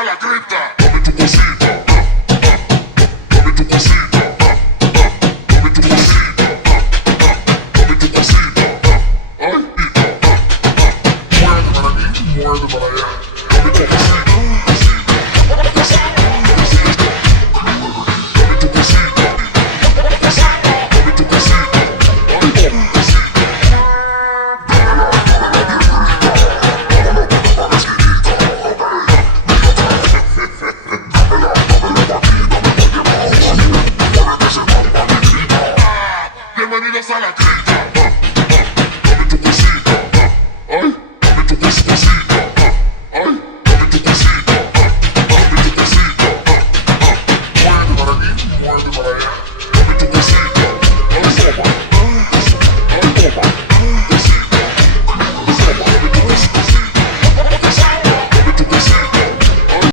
a la cripta. Dame tu cosita, dame tu cosita, dame tu cosita, dame tu cosita, ay, muerde para aquí, muerde para allá, dame tu cosita.